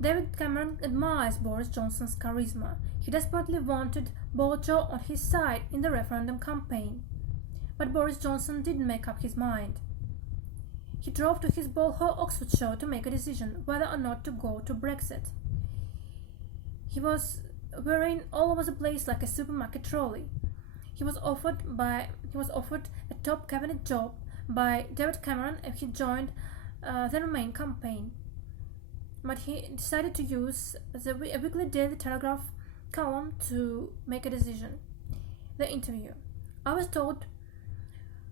David Cameron admires Boris Johnson's charisma. He desperately wanted Bojo on his side in the referendum campaign. But Boris Johnson didn't make up his mind. He drove to his Bolho, Oxfordshire to make a decision whether or not to go to Brexit. He was wearing all over the place like a supermarket trolley. He was offered a top cabinet job by David Cameron and he joined the Remain campaign. But he decided to use a weekly Daily Telegraph column to make a decision. The interview. I was told,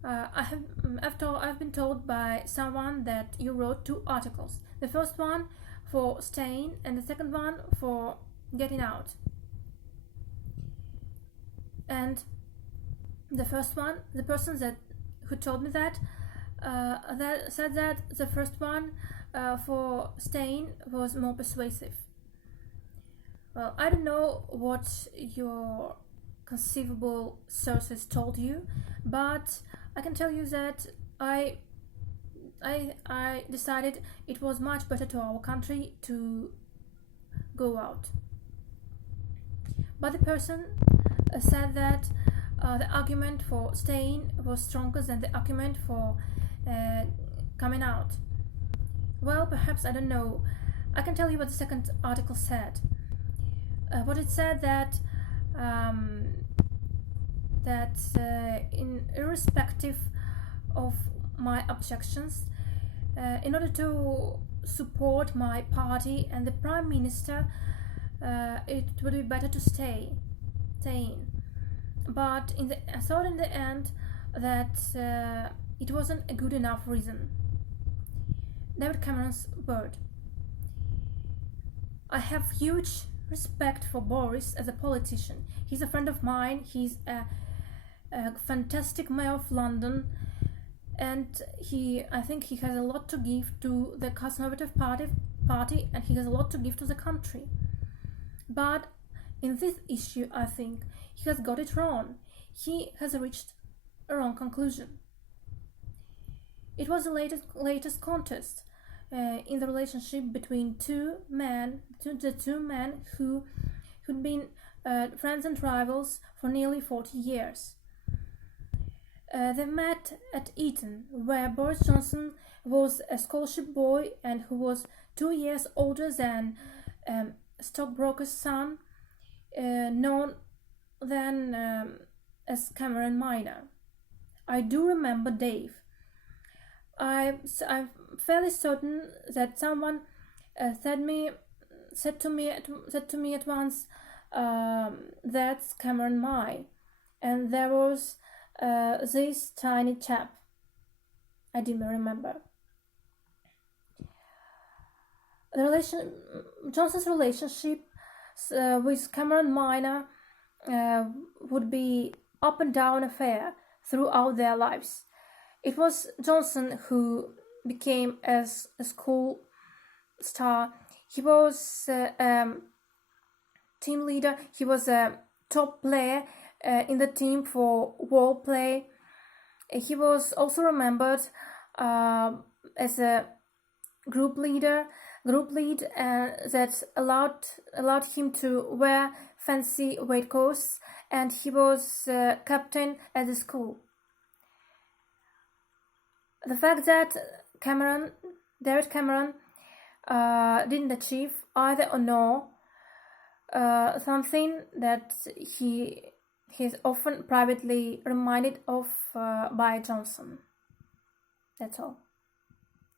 I've been told by someone that you wrote 2 articles. The first one for staying and the second one for getting out. And the first one, the person who told me that said that the first one for staying was more persuasive. Well, I don't know what your conceivable sources told you, but I can tell you that I decided it was much better to our country to go out. But the person said that the argument for staying was stronger than the argument for coming out. Well, perhaps, I don't know. I can tell you what the second article said. What it said that irrespective of my objections, in order to support my party and the Prime Minister, it would be better to stay in. But I thought in the end that it wasn't a good enough reason. David Cameron's word. I have huge respect for Boris as a politician. He's a friend of mine. He's a fantastic mayor of London, and I think he has a lot to give to the Conservative Party, and he has a lot to give to the country. But in this issue, I think he has got it wrong. He has reached a wrong conclusion. It was the latest contest in the relationship between the two men who'd been friends and rivals for nearly 40 years. They met at Eton, where Boris Johnson was a scholarship boy and who was 2 years older than a stockbroker's son, known then as Cameron Minor. I do remember Dave. I'm fairly certain that someone said to me at once, that's Cameron Mai, and there was this tiny chap. I didn't remember. Johnson's relationship with Cameron Minor would be up and down affair throughout their lives. It was Johnson who became a school star. He was a team leader. He was a top player in the team for wall play. He was also remembered as a group lead that allowed him to wear fancy waistcoats, and he was captain at the school. The fact that David Cameron didn't achieve either or no, something that he is often privately reminded of by Johnson. That's all.